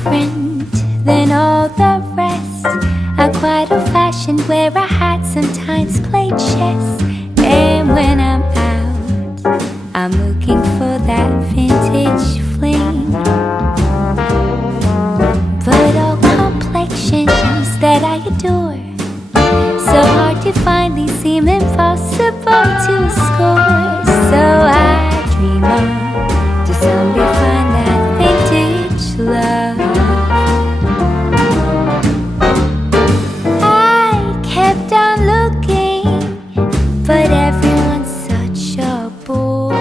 different than all the rest. I'm quite old-fashioned, wear a hat, sometimes play chess. And when I'm out, I'm looking for that vintage fling. But all complexions that I adore, so hard to find, these seem impossible to score. So I dream on to someday find that vintage love. I kept on looking, but everyone's such a bore.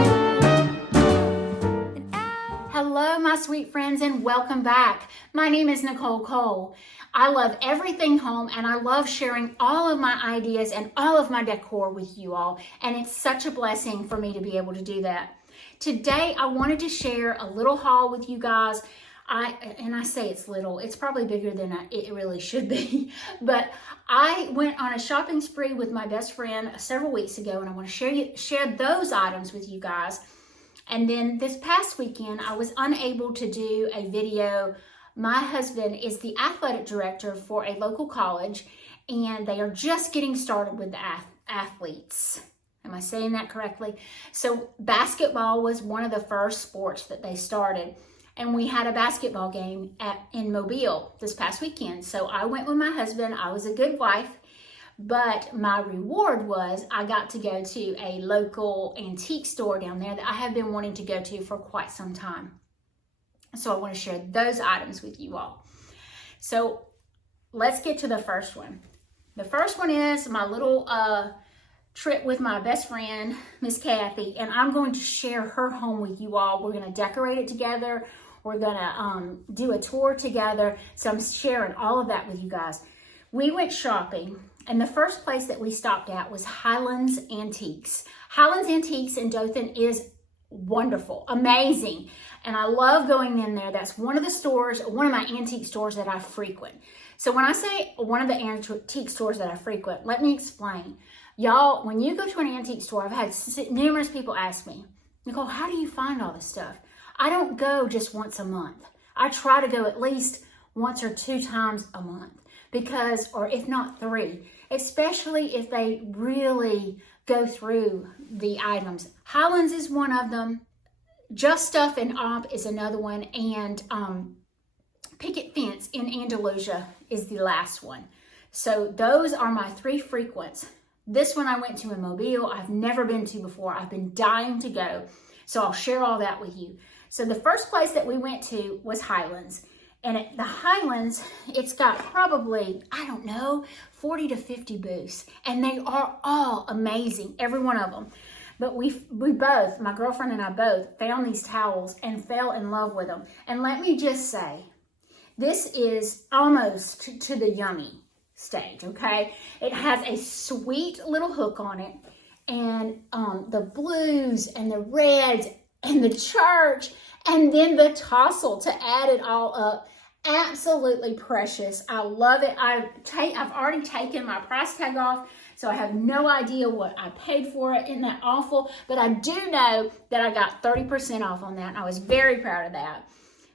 Hello, my sweet friends, and welcome back. My name is Nicole Cole. I love everything home, and I love sharing all of my ideas and all of my decor with you all, and it's such a blessing for me to be able to do that. Today, I wanted to share a little haul with you guys. I say it's little, it's probably bigger than it really should be, but I went on a shopping spree with my best friend several weeks ago, and I want to share those items with you guys. And then this past weekend, I was unable to do a video. My husband is the athletic director for a local college, and they are just getting started with the athletes. Am I saying that correctly? So basketball was one of the first sports that they started, and we had a basketball game in Mobile this past weekend. So I went with my husband. I was a good wife, but my reward was I got to go to a local antique store down there that I have been wanting to go to for quite some time. So I want to share those items with you all. So let's get to the first one. The first one is my little trip with my best friend, Miss Kathy, and I'm going to share her home with you all. We're going to decorate it together. We're going to do a tour together. So I'm sharing all of that with you guys. We went shopping, and the first place that we stopped at was Highland's Antiques. Highland's Antiques in Dothan is wonderful, amazing. And I love going in there. That's one of the stores, one of my antique stores that I frequent. So when I say one of the antique stores that I frequent, let me explain. Y'all, when you go to an antique store, I've had numerous people ask me, Nicole, how do you find all this stuff? I don't go just once a month. I try to go at least once or two times a month, because, or if not three, especially if they really go through the items. Highlands is one of them. Just Stuff and Op is another one, and Picket Fence in Andalusia is the last one. So those are my three frequents. This one I went to in Mobile. I've never been to before. I've been dying to go, so I'll share all that with you. So the first place that we went to was Highlands, and at the Highlands, it's got probably, I don't know, 40 to 50 booths, and they are all amazing, every one of them. But we both, my girlfriend and I both, found these towels and fell in love with them. And let me just say, this is almost to the yummy stage, okay? It has a sweet little hook on it, and the blues and the reds and the church, and then the tassel to add it all up. Absolutely precious. I love it. I've already taken my price tag off, so I have no idea what I paid for it. Isn't that awful? But I do know that I got 30% off on that, and I was very proud of that.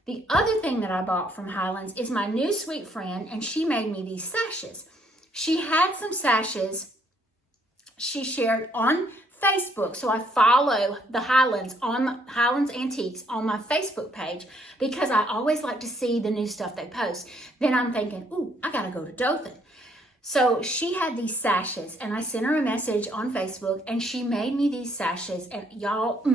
The other thing that I bought from Highlands is my new sweet friend, and she made me these sashes. She had some sashes she shared on Facebook. So I follow the Highlands Antiques on my Facebook page, because I always like to see the new stuff they post. Then I'm thinking, ooh, I gotta go to Dothan. So she had these sashes, and I sent her a message on Facebook, and she made me these sashes, and y'all,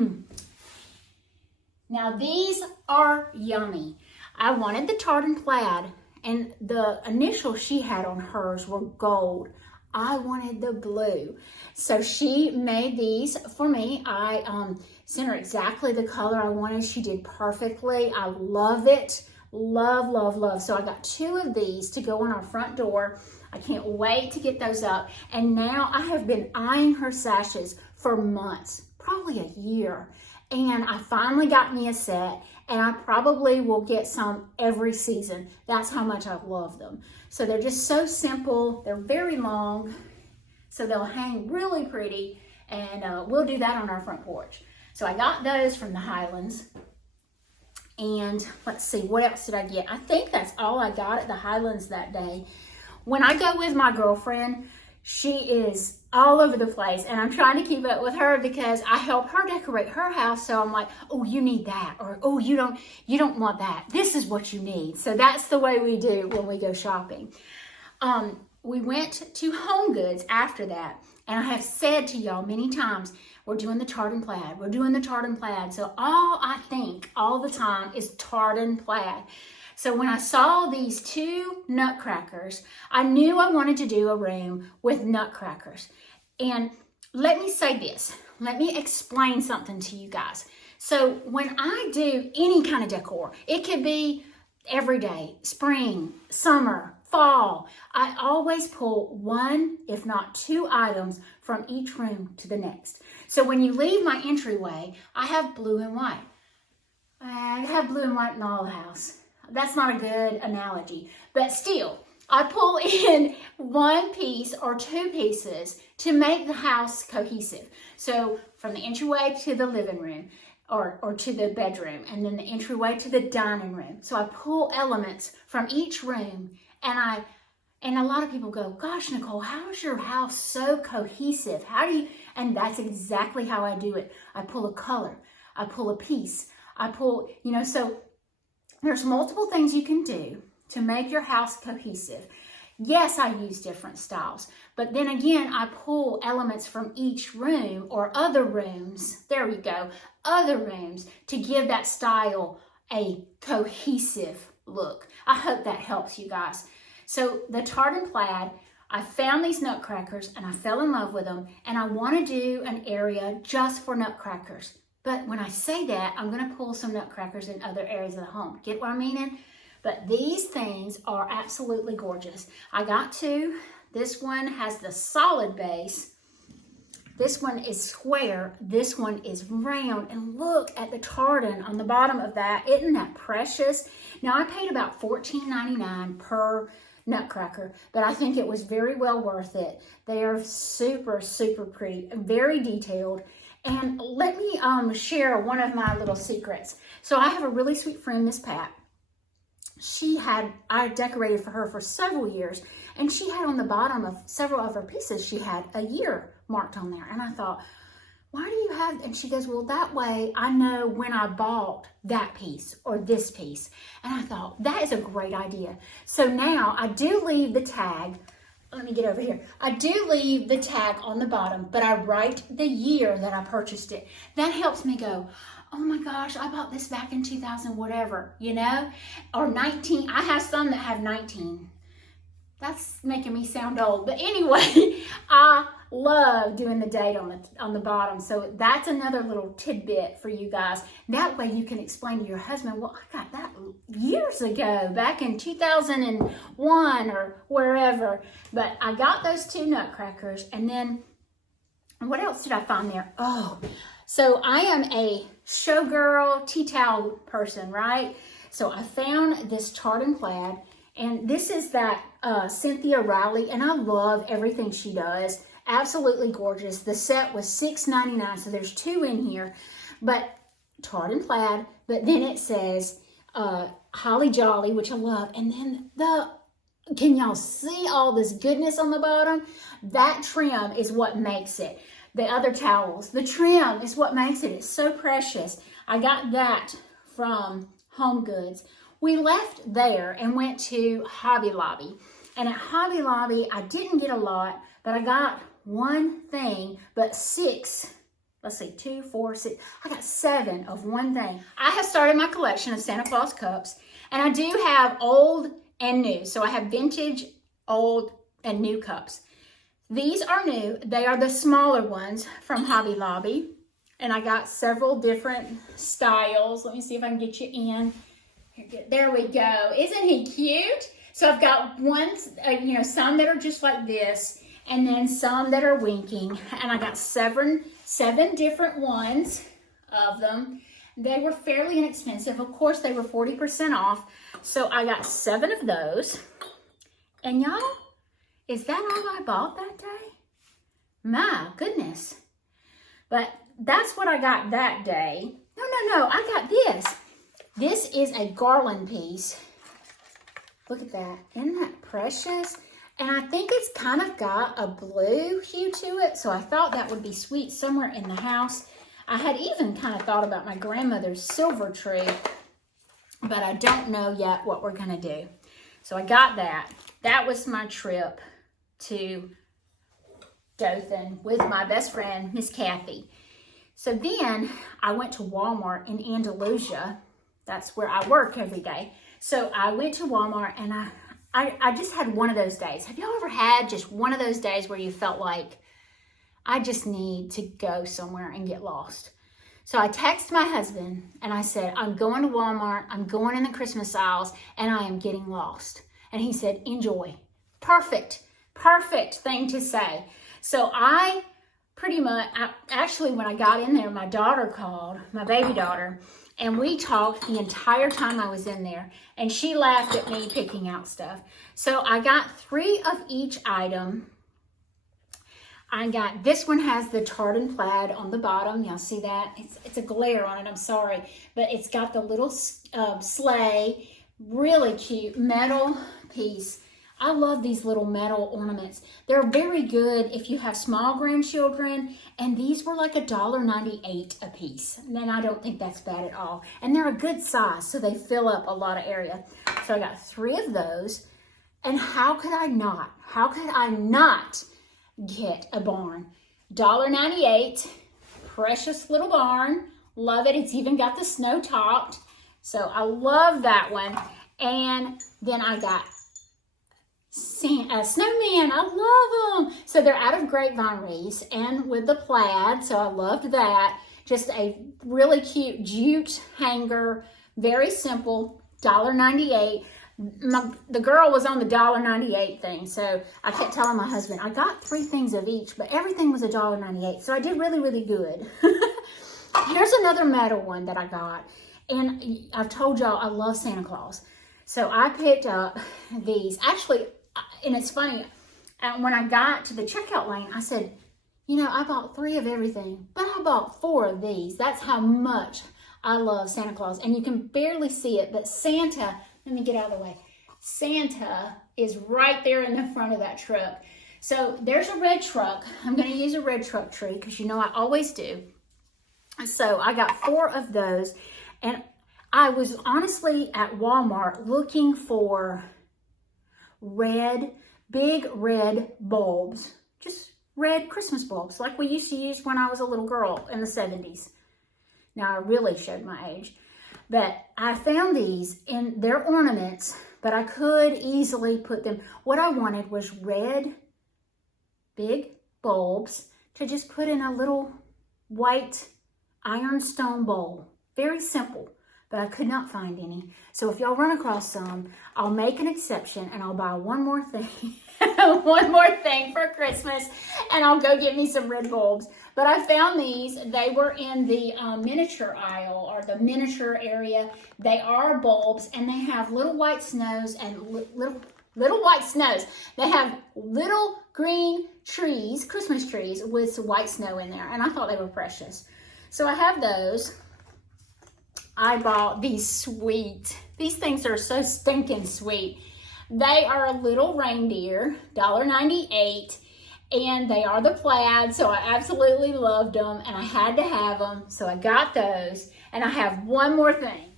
Now these are yummy. I wanted the Tartan Plaid, and the initials she had on hers were gold. I wanted the blue. So she made these for me. I sent her exactly the color I wanted. She did perfectly. I love it. Love, love, love. So I got two of these to go on our front door. I can't wait to get those up. And now I have been eyeing her sashes for months, probably a year. And I finally got me a set, and I probably will get some every season. That's how much I love them. So they're just so simple. They're very long, so they'll hang really pretty, and we'll do that on our front porch. So I got those from the Highlands. And let's see, what else did I get? I think that's all I got at the Highlands that day. When I go with my girlfriend, she is all over the place, and I'm trying to keep up with her because I help her decorate her house. So I'm like, oh, you need that, or oh, you don't want that. This is what you need. So that's the way we do when we go shopping. We went to HomeGoods after that, and I have said to y'all many times, we're doing the tartan plaid. We're doing the tartan plaid. So all I think all the time is tartan plaid. So when I saw these two nutcrackers, I knew I wanted to do a room with nutcrackers. And let me say this. Let me explain something to you guys. So when I do any kind of decor, it could be every day, spring, summer, fall, I always pull one, if not two items from each room to the next. So when you leave my entryway, I have blue and white. I have blue and white in all the house. That's not a good analogy, but still, I pull in one piece or two pieces to make the house cohesive. So from the entryway to the living room or to the bedroom, and then the entryway to the dining room. So I pull elements from each room, and a lot of people go, gosh, Nicole, how is your house so cohesive? How do you, and that's exactly how I do it. I pull a color, I pull a piece, I pull, so there's multiple things you can do to make your house cohesive. Yes, I use different styles, but then again, I pull elements from each room or other rooms, there we go, other rooms to give that style a cohesive look. I hope that helps you guys. So the tartan plaid, I found these nutcrackers and I fell in love with them, and I want to do an area just for nutcrackers. But when I say that, I'm going to pull some nutcrackers in other areas of the home. Get what I'm meaning? But these things are absolutely gorgeous. I got two. This one has the solid base. This one is square. This one is round. And look at the tartan on the bottom of that. Isn't that precious? Now, I paid about $14.99 per nutcracker, but I think it was very well worth it. They are super, super pretty, very detailed. And let me share one of my little secrets. So I have a really sweet friend, Miss Pat. I decorated for her for several years, and she had on the bottom of several of her pieces, she had a year marked on there. And I thought, why do you have, and she goes, well, that way I know when I bought that piece or this piece. And I thought, that is a great idea. So now I do leave the tag. Let me get over here. I do leave the tag on the bottom, but I write the year that I purchased it. That helps me go, oh my gosh, I bought this back in 2000 whatever, or 19. I have some that have 19. That's making me sound old. But anyway, I love doing the date on the bottom. So that's another little tidbit for you guys. That way you can explain to your husband, well, I got that years ago, back in 2001 or wherever. But I got those two nutcrackers. And then what else did I find there? Oh, so I am a showgirl tea towel person, right? So I found this tartan plaid. And this is that Cynthia Riley, and I love everything she does. Absolutely gorgeous. The set was $6.99, so there's two in here, but tartan plaid. But then it says Holly Jolly, which I love. And then can y'all see all this goodness on the bottom? That trim is what makes it. The other towels, the trim is what makes it. It's so precious. I got that from HomeGoods. We left there and went to Hobby Lobby. And at Hobby Lobby, I didn't get a lot, but I got one thing, but six. Let's see, 2, 4, 6. I got 7 of one thing. I have started my collection of Santa Claus cups, and I do have old and new. So I have vintage, old, and new cups. These are new. They are the smaller ones from Hobby Lobby. And I got several different styles. Let me see if I can get you in. There we go. Isn't he cute? So I've got ones, some that are just like this, and then some that are winking. And I got seven different ones of them. They were fairly inexpensive. Of course, they were 40% off. So I got 7 of those. And y'all, is that all I bought that day? My goodness. But that's what I got that day. No, I got this. This is a garland piece. Look at that. Isn't that precious? And I think it's kind of got a blue hue to it, so I thought that would be sweet somewhere in the house. I had even kind of thought about my grandmother's silver tree, but I don't know yet what we're gonna do. So I got that. That was my trip to Dothan with my best friend, Miss Kathy. So then I went to Walmart in Andalusia. That's where I work every day. So I went to Walmart and I just had one of those days. Have y'all ever had just one of those days where you felt like, I just need to go somewhere and get lost? So I texted my husband and I said, I'm going to Walmart, I'm going in the Christmas aisles, and I am getting lost. And he said, enjoy. Perfect thing to say. So I pretty much, actually when I got in there, my daughter called, my baby daughter, and we talked the entire time I was in there, and she laughed at me picking out stuff. So I got 3 of each item. I got, this one has the tartan plaid on the bottom. Y'all see that? It's a glare on it, I'm sorry. But it's got the little sleigh, really cute metal piece. I love these little metal ornaments. They're very good if you have small grandchildren, and these were like $1.98 a piece. And then I don't think that's bad at all. And they're a good size, so they fill up a lot of area. So I got 3 of those. And how could I not get a barn? $1.98, precious little barn. Love it. It's even got the snow topped. So I love that one. And then I got snowman. I love them. So they're out of grapevine wreaths and with the plaid. So I loved that. Just a really cute jute hanger. Very simple. $1.98. The girl was on the $1.98 thing, so I kept telling my husband, I got 3 things of each, but everything was $1.98, so I did really, really good. Here's another metal one that I got, and I've told y'all I love Santa Claus. So I picked up these. Actually, and it's funny, when I got to the checkout lane, I said, you know, I bought 3 of everything, but I bought 4 of these. That's how much I love Santa Claus, and you can barely see it, but Santa... Let me get out of the way. Santa is right there in the front of that truck. So there's a red truck. I'm going to use a red truck tree because you know I always do. So I got 4 of those. And I was honestly at Walmart looking for big red bulbs. Just red Christmas bulbs like we used to use when I was a little girl in the 70s. Now I really showed my age. But I found these in their ornaments, but I could easily put them. What I wanted was red, big bulbs to just put in a little white ironstone bowl. Very simple, but I could not find any. So if y'all run across some, I'll make an exception and I'll buy one more thing. One more thing for Christmas, and I'll go get me some red bulbs. But I found these. They were in the miniature aisle or the miniature area. They are bulbs, and they have little white snows and little white snows. They have little green trees, Christmas trees, with some white snow in there, and I thought they were precious. So I have those. I bought these sweet. These things are so stinking sweet. They are a little reindeer, $1.98, and they are the plaid, so I absolutely loved them, and I had to have them, so I got those. And I have one more thing.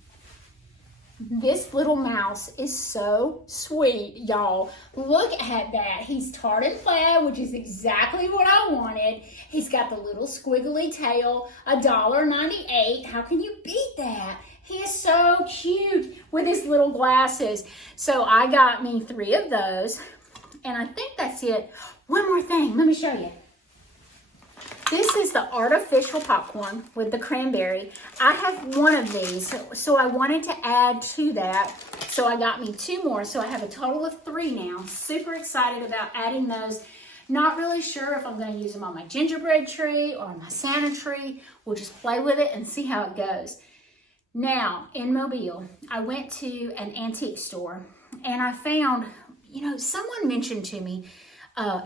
This little mouse is so sweet, y'all. Look at that. He's tartan plaid, which is exactly what I wanted. He's got the little squiggly tail, $1.98. How can you beat that? He is so cute with his little glasses. So I got me 3 of those, and I think that's it. One more thing, let me show you. This is the artificial popcorn with the cranberry. I have 1 of these, so I wanted to add to that. So I got me 2 more, so I have a total of 3 now. Super excited about adding those. Not really sure if I'm going to use them on my gingerbread tree or my Santa tree. We'll just play with it and see how it goes. Now, in Mobile, I went to an antique store, and I found, you know, someone mentioned to me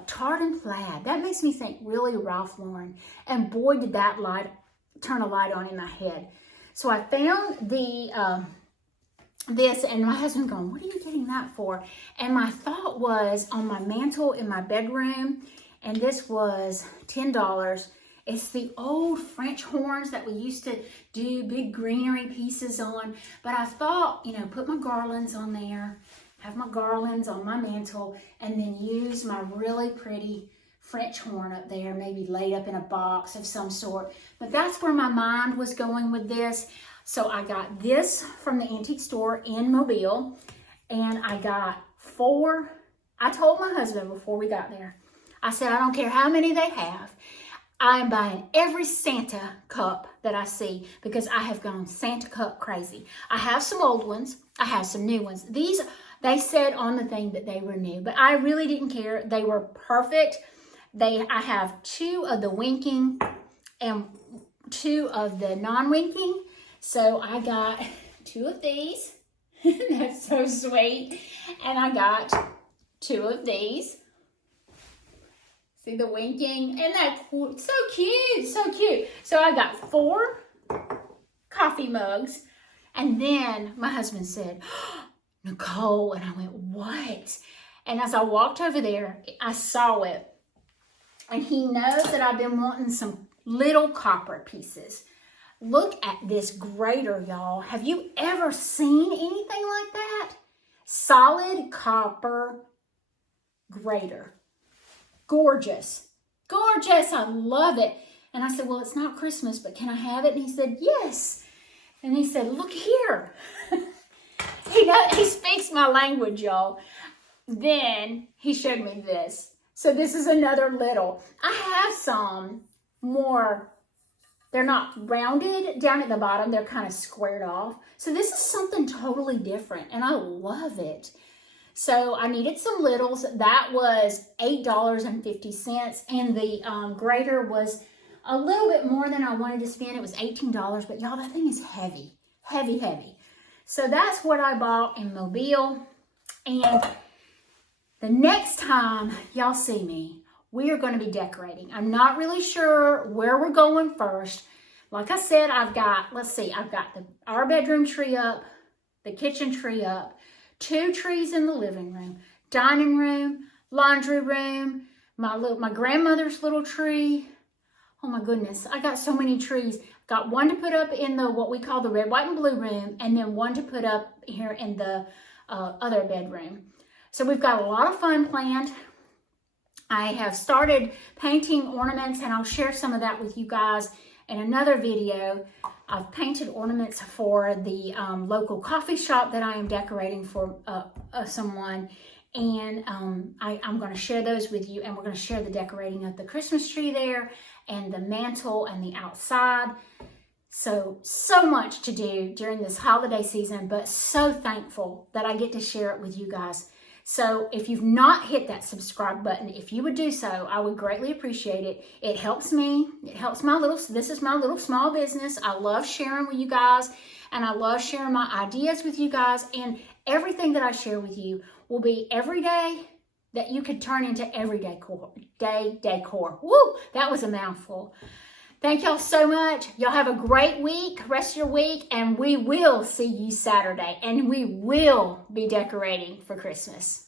tartan plaid. That makes me think really Ralph Lauren. And boy, did that light turn a light on in my head. So I found the this, and my husband going, what are you getting that for? And my thought was on my mantle in my bedroom, and this was $10. It's the old French horns that we used to do big greenery pieces on. But I thought, you know, put my garlands on there, have my garlands on my mantle, and then use my really pretty French horn up there, maybe laid up in a box of some sort. But that's where my mind was going with this. So I got this from the antique store in Mobile, and I got 4. I told my husband before we got there, I said, I don't care how many they have. I am buying every Santa cup that I see because I have gone Santa cup crazy. I have some old ones. I have some new ones. These, they said on the thing that they were new, but I really didn't care. They were perfect. I have 2 of the winking and 2 of the non-winking. So I got 2 of these. That's so sweet. And I got 2 of these. See the winking? Isn't that cool? So cute, so cute. So I got 4 coffee mugs. And then my husband said, Nicole, and I went, what? And as I walked over there, I saw it. And he knows that I've been wanting some little copper pieces. Look at this grater, y'all. Have you ever seen anything like that? Solid copper grater. Gorgeous. Gorgeous. I love it. And I said, well, it's not Christmas, but can I have it? And he said, yes. And he said, look here. He speaks my language, y'all. Then he showed me this. So this is another little. I have some more. They're not rounded down at the bottom. They're kind of squared off. So this is something totally different, and I love it. So I needed some littles. That was $8.50, and the grater was a little bit more than I wanted to spend. It was $18, but y'all, that thing is heavy, heavy, heavy. So that's what I bought in Mobile, and the next time y'all see me, we are going to be decorating. I'm not really sure where we're going first. Like I said, I've got, I've got our bedroom tree up, the kitchen tree up, 2 trees in the living room, dining room, laundry room, my grandmother's little tree. Oh my goodness, I got so many trees. Got one to put up in the, what we call the red, white, and blue room, and then one to put up here in the other bedroom. So we've got a lot of fun planned. I have started painting ornaments, and I'll share some of that with you guys in another video. I've painted ornaments for the local coffee shop that I am decorating for someone, and I'm going to share those with you, and we're going to share the decorating of the Christmas tree there and the mantle and the outside. So much to do during this holiday season, but so thankful that I get to share it with you guys. So if you've not hit that subscribe button, if you would do so, I would greatly appreciate it. It helps me. It helps this is my little small business. I love sharing with you guys, and I love sharing my ideas with you guys, and everything that I share with you will be every day that you could turn into everyday decor. Woo, that was a mouthful. Thank y'all so much. Y'all have a great week, rest of your week, and we will see you Saturday, and we will be decorating for Christmas.